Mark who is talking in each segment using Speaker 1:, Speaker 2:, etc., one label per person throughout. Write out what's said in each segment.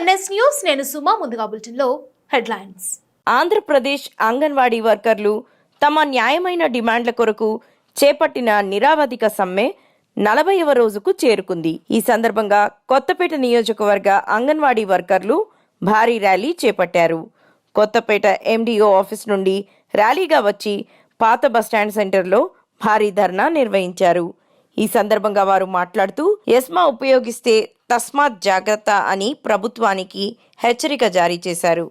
Speaker 1: NS news నేను సుమా ముందుగా బులెటిన్లో హెడ్లైన్స్.
Speaker 2: ఆంధ్రప్రదేశ్ అంగన్వాడీ వర్కర్లు తమ న్యాయమైన డిమాండ్ల కొరకు చేపట్టిన నిరావధిక సమ్మె నలభైవ రోజుకు చేరుకుంది. ఈ సందర్భంగా కొత్తపేట నియోజకవర్గ అంగన్వాడీ వర్కర్లు భారీ ర్యాలీ చేపట్టారు. కొత్తపేట ఎండిఓ ఆఫీస్ నుండి ర్యాలీగా వచ్చి పాత బస్టాండ్ సెంటర్లో భారీ ధర్నా నిర్వహించారు. ఈ సందర్భంగా వారు మాట్లాడుతూ ఎస్మా ఉపయోగిస్తే తస్మాత్ జాగ్రత్త అని ప్రభుత్వానికి హెచ్చరిక జారీ చేశారు.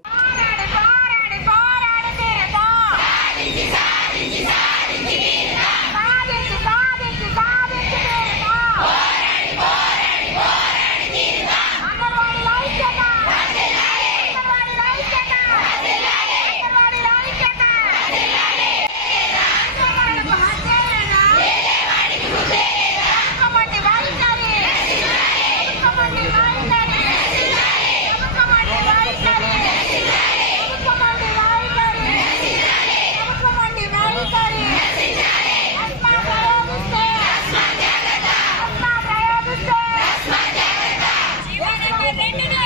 Speaker 3: No, no.